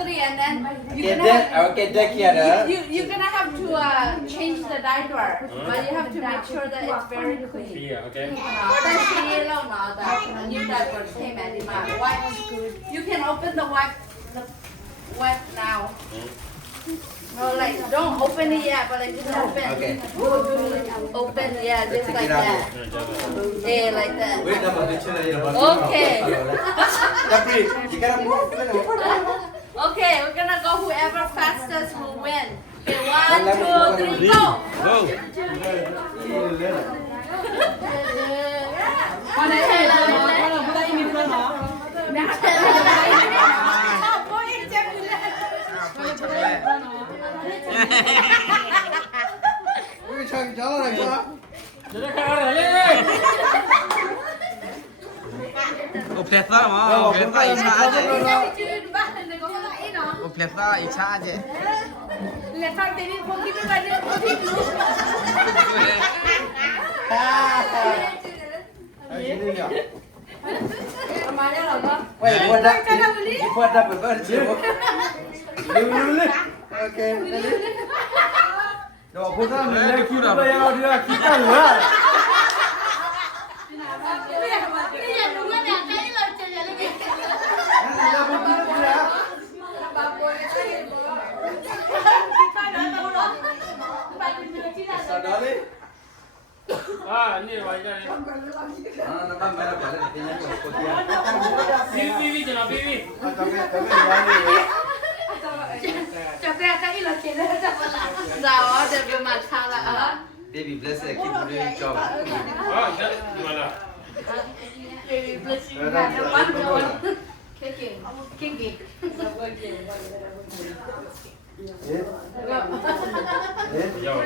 3, and then Get that, I'll get that here. you're gonna have to change the diaper, but you have to make sure that it's very clean. Yeah, okay. 但是เราเนาะแต่ new diaper ใช่ไหมดีมาก wipe you can open the wipe now no like don't open it yet but like just open open yeah just like that yeah like that Wait, I'm going to okay you gotta move. okay we're gonna go whoever fastest will win okay 1 2 3 go Go. วันไหนเทเลยเราไม่ได้มีเพื่อนหรอไม่เทเลยชอบโอ้ยเจ็บอยู่เลย Ui, trời cháu này sao? Để nó khai ra lên. Ô phẹt ra mà, ô phẹt ra ít xa chứ. Ô phẹt ra ít xa chứ. Lihat fan TV pun kita banyak pun itu. Kemana lo bang? Wait, buat dah berbeza. Dulu. Okay. Đồ phun ra mình lên kia bây giờ đi ra kita lah. Iya, dulu ni kali lo cerita lagi. Nanti dah betul dia. Sadari. Ni wajah ni. Nampak mana balik dia ni kotia. Bibi jangan bibi. Cakap kali lo cerita apa lah? Jauh dah bermasalah. Baby bless you, keep doing job. Di mana? Baby bless you. One kicking.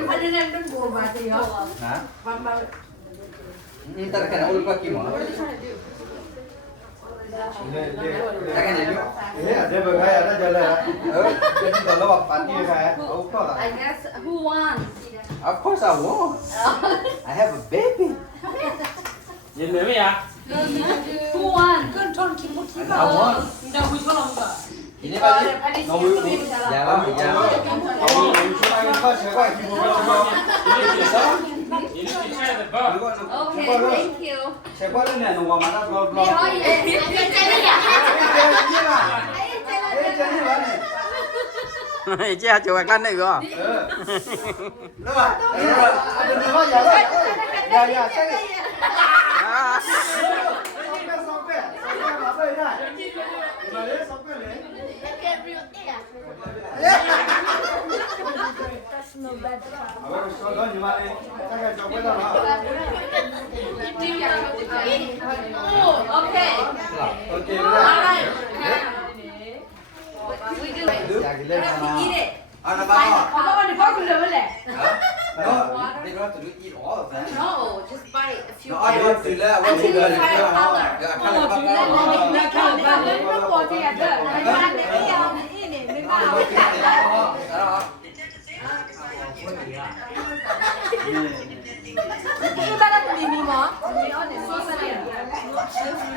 Ada yang tu buat dia. Hah? Mama. Ntar kena ulpa kimo. Takkan jadi. Ada bergaya ada jalan. Jadi kalau waktu pagi saya, apa lah? I guess who won? Of course I won. I have a baby. Nhìn thấy mày à? Who won? I won. Ini bagi. Jalan, jalan. Kamu cuma kau siapa yang ibu berapa? Ini kita ada bar. Okay, thank you. Siapa ni nak nombor mana blog? Che chụp ảnh này cơ. Đúng rồi. Ada nama jalan. Ya, saya. Sampai apa ini? Boleh sampai ni. Awak sekolah di mana? Saya coba dah. Okay. Okey. Alright. We do it. Ya, gila sama. Eat it. Ada apa? Apa ni kau gula boleh? No, they don't have to eat all of them. No, just bite a few. No, I don't do that. What Until you you got? try a color. Ya, kalau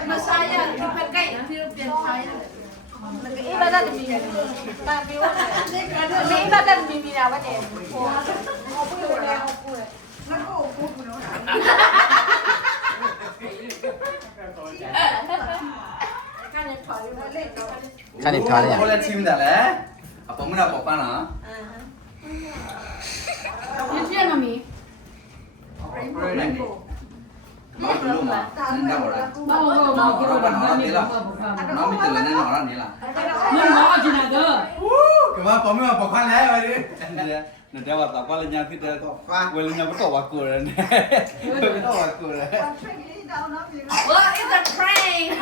Masaya, dipakai European Thai. Ibadah demi mimi. Tapi ibadah demi mimi apa ni? Kan itu ada ya. boleh cium dah lah. Apa mana apa pana? You see mami? Mau dulu mah. Enggak boleh. Mau. Orang kan orang ni lah. Mami jalan ni orang ni lah. Kemana kami apa kan lah hari? Nanti awak tak boleh nyampe dah. Boleh nyampe tu awak kurang. Betul awak kurang. What is a prank?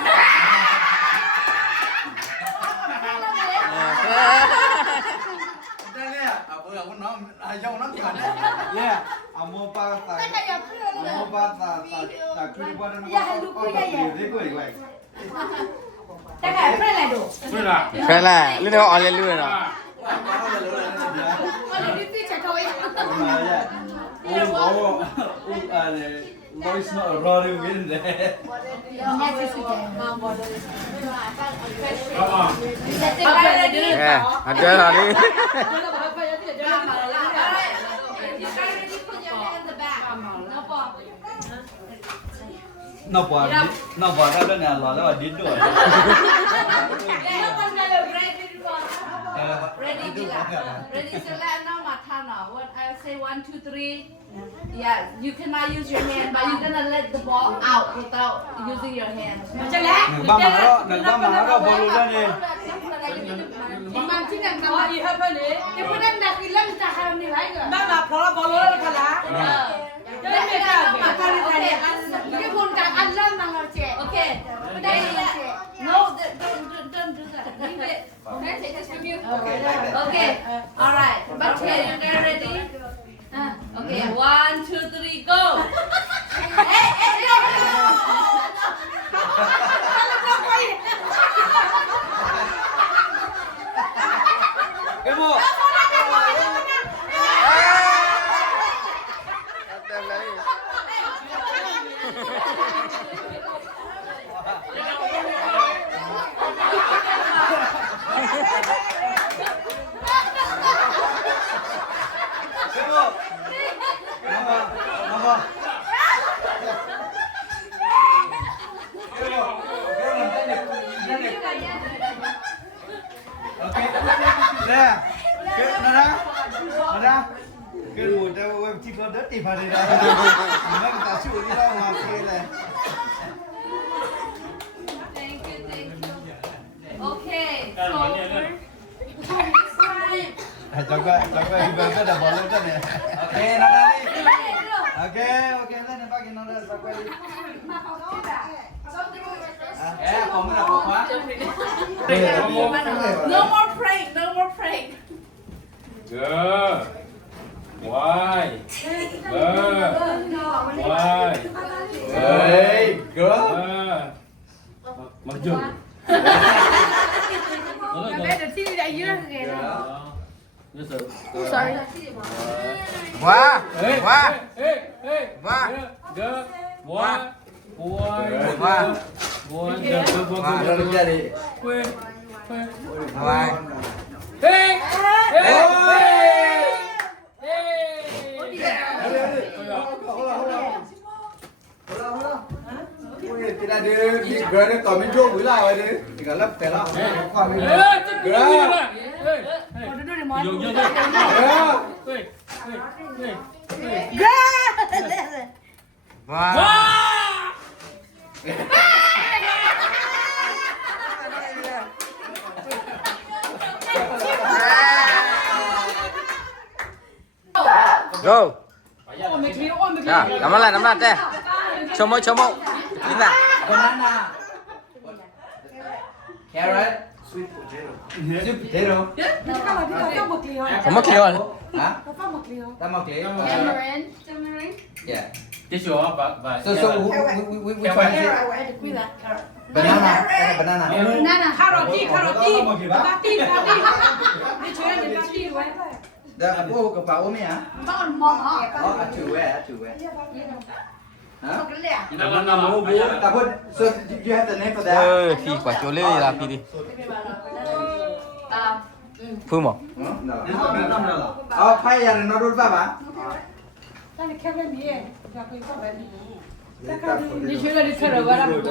Dah ni apa nak ayam nak kan? Ya, amo pa tak. Amo pa tak kiri pada nak. Dia kau ikut. Tak ada apa lah tu. Sudah. Phải là lúc đó on lên luôn rồi. Kalau di tu cakap ya. voice not rory win there. ညချစ်ချစ်တယ်မောင်ပေါ်လို့ Ada lah ni. Nó bỏ ra đó nè, lò nó đi đuổi. Ready, ready, select now, Matana. What I say, 1, 2, 3. Yeah, you cannot use your hand, but you're gonna let the ball out without using your hand. Đừng ba má đó, bỏ luôn ra đi. Imam chính là nó gì hơn đấy. Cái bữa nay đặt cái lăng ta hàng này lại rồi. Đang là phó bò lô là lá. Cái này là cái buồn cả ăn lăng mà ngồi trẻ. Okay. Đây là No, don't do that. Leave it. Okay, take a few. Okay. All right. But here, you get ready? Okay. 1, 2, 3, go. Hey, no. Cái mồm. Cái mùi tao em chỉ có đất thì phải đi ra. Nó ta chịu đi ra ngoài kia này. Thank you. Okay. Kan So, mana kan? Cho coi ibu cái đã bỏ lên trên này. Ok, nó ra đi. Ok, lên này bác nó ra sao quay đi. Không có đâu quá. no more prank. No more prank. Good. Why? Good. Why? Hey, girl. Maju. Bé được thi đại dương kìa. Sorry. Wah. Hey, Wah. hey, hey. Wah. Good. Why? Why? Wah. Why? Nó được đi. Quên. Wah. Hey. Hey. Kita di gerana kami jom bulan ada. Tinggal lep telah. Kami. Dùng vô thôi. Wah. Go. Ya, nắm lại teh. Como. Kita. Banana. Carrot. Sweet potato. Có mất kia rồi. Hả? Tamaki. Tamarind. Yeah. Cái chỗ và So which one is it? Banana. Banana. Banana. Carrot. Bati. Đi chơi đi bati vậy. Dah, oh kepala umi ya? Con mong hả? Oh, acuwe. Hả? Nama mau bu. Tapi, so you have the name for that? Phi quả chỗ lên là phi đi. Phương mỏ. Oh, pai yang norul apa? Tao này khép lên đi. Và quỳ con bé đi. Đi chơi là đi chơi rồi vào làm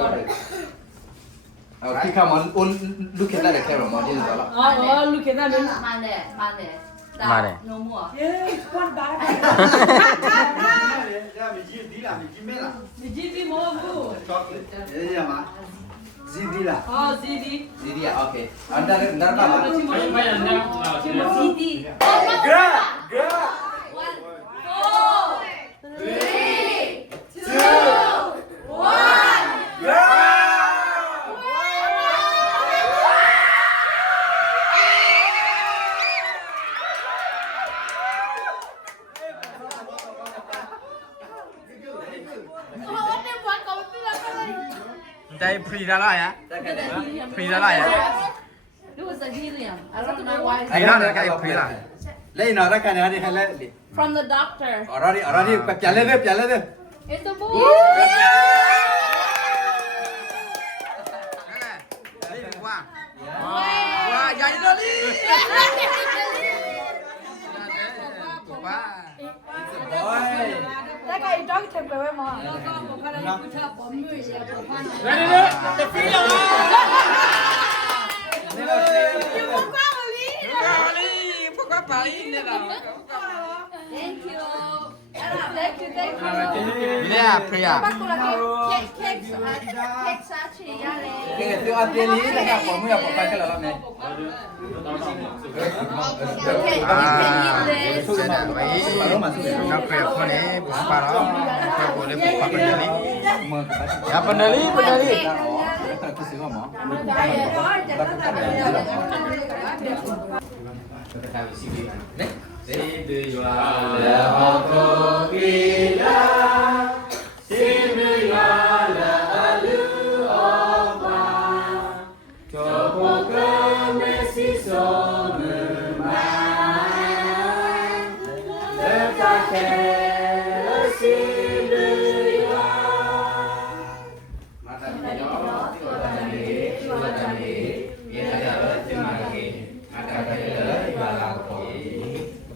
Khi kamu look at the camera, mau dia salah. Look at that. Mane. Mane. No more. Con bá. Di mau bu. Ini apa? Zidi lah. Zidi. Zidi ya, okay. Anda apa? Bayar anda. CD. Gerak. 1, 4, 3, 2, 1. Đây free ra lại á. Free ra lại á. It was a helium. I don't know why. Free ra lại cái free lại. Lấy nó ra cái này đi hay lấy. From the doctor. Already, piala dia. It's the boy. นั่นแหละนี่ว่าว่าใหญ่เลยว่า That guy dog took away more. No, no, The feel Thank you. Thank you, thank you. เนี่ยเพีย Cake sachi yale. Cái thứ ăn tiền lý là gặp của mình phải cái là này. Okay, you can eat this. เสด็จไว้นักเปรียบคนนี้ผมปาร์เปรียบคนนี้ผมปาร์เป็นเดลี่อย่าเป็นเดลี่เป็นเดลี่ Cái sữa hả mỏ?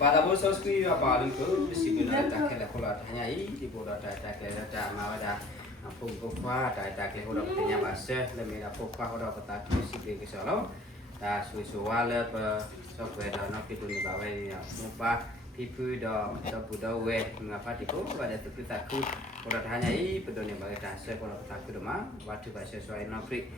Pada bos soski apa lingku mesti bila tak kena kolat hanya di bola tak kena tak mau dah apa kuah tak kena kolat punya bahasa lebih apa kuah kolat petak mesti dia kesalahan dah suai-suai le per software dah nak itu ni bawa ni mumpah pipu dah budak we mengapa tiku pada tu kita takut kolat hanya pedoni bawa bahasa kolat takut dah waktu bahasa sesuai nafri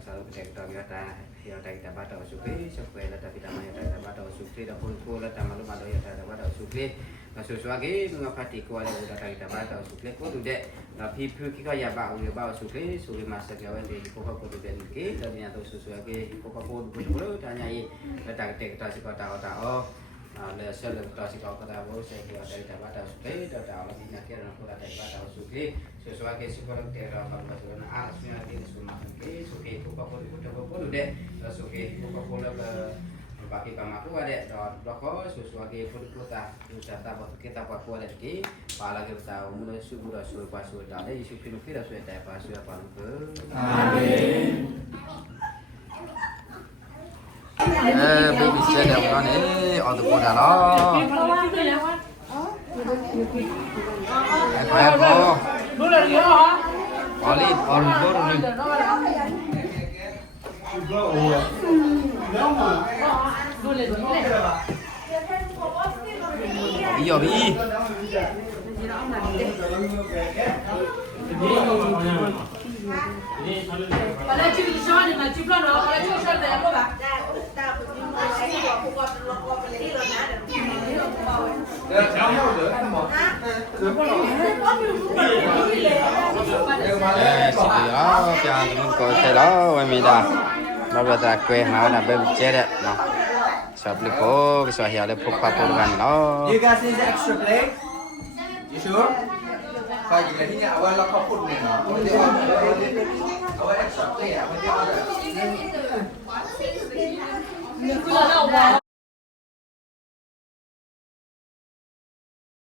selalu kita kata ya kita baca usuki supaya kita tidak main kita baca usuki dah puluh kita malu malu ya kita baca usuki sesuatu mengapa tiku ada kita baca usuki kau tu dek pipu kita ya bawa usuki sulit masa kawan di kau kau tu dek ni dan yang tu sesuatu kau kau puluh tanya kita suka tahu le sel kita suka tahu saya kita kita baca usuki kita lagi nak kira nak kita baca usuki sesuatu sekolah kita kalau bahasa aslinya di semua suki kau kau dek suki Coca-Cola bagi kamaku ada rokok sesuatu produk kita buat kita buat ada di pala kita mulai subuh dah suruh pasur dah ada isu film-film dah sudah tak pasur apa ke amin baby sẽ đẹp con ấy ở tụi đã đó khỏe cô có đi có đi bây giờ đi Kalau cuci sana, nak cuci mana? Kalau cuci sana dah apa bah? Cho mình coi thế đó quay mình đã nó là ta quên mà là bên chết đấy nó sập đi phố cái xoài heo để phục pháp phục gần nó You guys need extra plate? You sure? Kalau jika ini awal lokal pun ni, awal extra plate, awal dia ada.